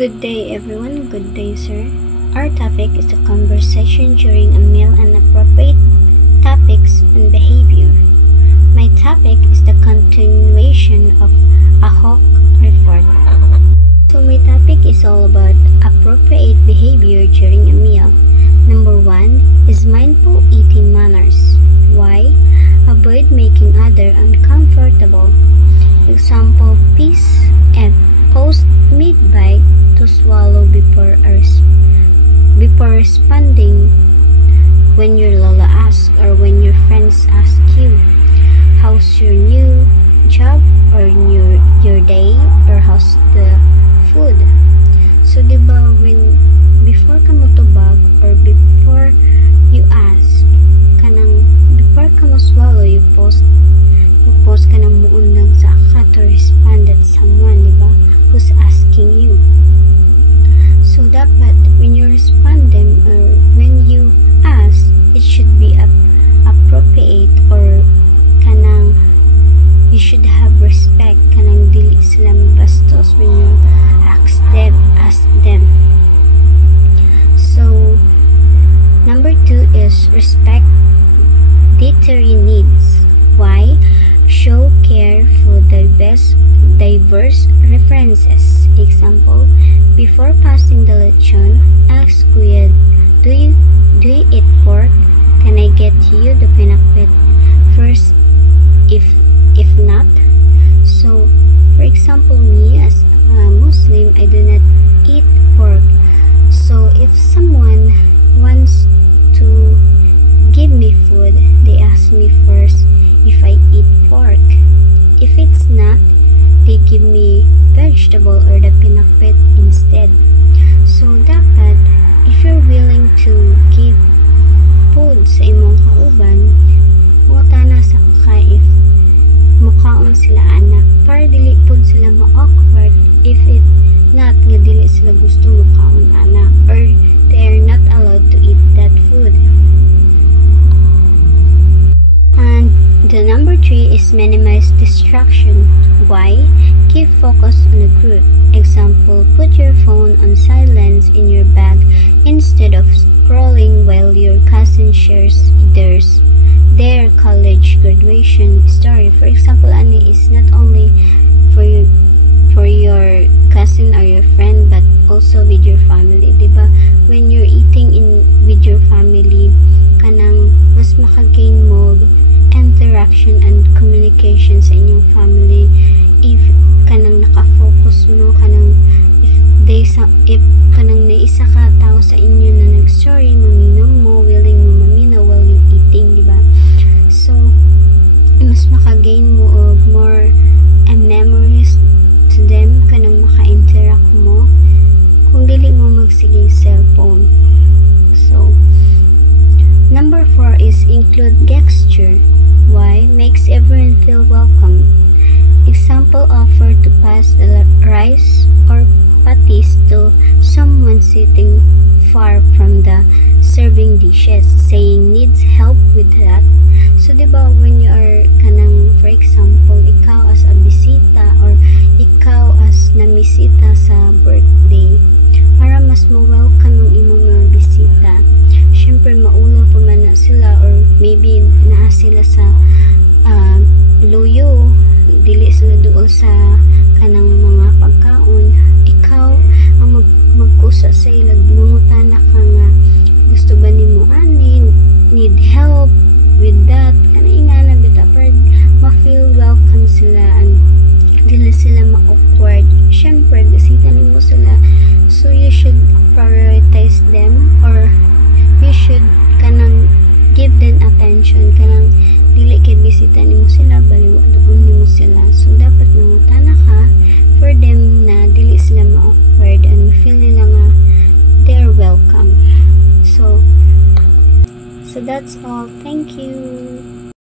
Good day everyone, good day sir. Our topic is the conversation during a meal and appropriate topics and behavior. My topic is the continuation of a Hawk report. So my topic is all about appropriate behavior during a meal. Number 1 is mindful eating manners. Why? Avoid making others uncomfortable. Example, peace and post mid-bite to swallow before responding when your lola asks or when your friends ask you, how's your new job or your day or how's the food? So diba when before ka mo tubag or before you ask kanang before ka mo swallow you post ka nang muundang sa ka to respond at someone, diba, who's asking you. So dapat when you respond them or when you ask, it should be appropriate or kanang you should have respect, kanang dili sila bastos when you ask them. So number 2 is respect dietary needs. Why? Show care for diverse references. Example, before passing the lechon, ask Kuya, do you eat pork? Can I get you the pinakbet first if not? So, for example, me as a Muslim, I do not eat pork. So, if someone wants to give me food, they ask me first if I eat pork. If it's not, they give me vegetable or the pinakbet instead. So dapat if you're willing to give food sa imong kauban, mutana sa ka if mukaon sila anak para dili pud sila ma-awkward if it not nga dili sila gusto mukaon anak or they are not allowed to eat that food. And the number 3 is minimize distraction. Why? Keep focus on the group. Example, put your phone on silence in your bag instead of scrolling while your cousin shares their college graduation story. For example, ani is not only for your cousin or your friend but also with your family, diba? When you're eating with your family, kanang mas makagain mo interaction and communication sa inyong family if kanang nakafocus mo kanang if kanang naisa ka tao sa inyo na nag-story, maminom mo, willing mo maminaw while you eating, diba? So mas makagain mo of more memories to them, kanang maka-interact mo kung dili mo magsiging cellphone. So number 4 is include gesture. Why? Makes everyone feel welcome. Example, offer to pass the rice or patties to someone sitting far from the serving dishes, saying needs help with that. So diba when you are kanang, for example, ikaw as a bisita or ikaw as namisita sa birthday, para mas ma-welcome ang imong mga bisita, syempre maulaw pa man na sila or maybe naa sila sa luyo, dili sila duol sa kanang mga pagkaon, ikaw ang magkusa sa ilag, mangutana ka nga gusto ba nimo ani, need help with that, kanang ingana bita para ma-feel welcome sila and dili sila ma-awkward. Syempre bisita nimo sila, so you should prioritize them or you should kanang give them attention, kanang dili kay bisita nimo sila baliwa doon nimo sila. So dapat mangutana ka for them na dili sila ma-awkward and feel nila nga they're welcome. So that's all. Thank you.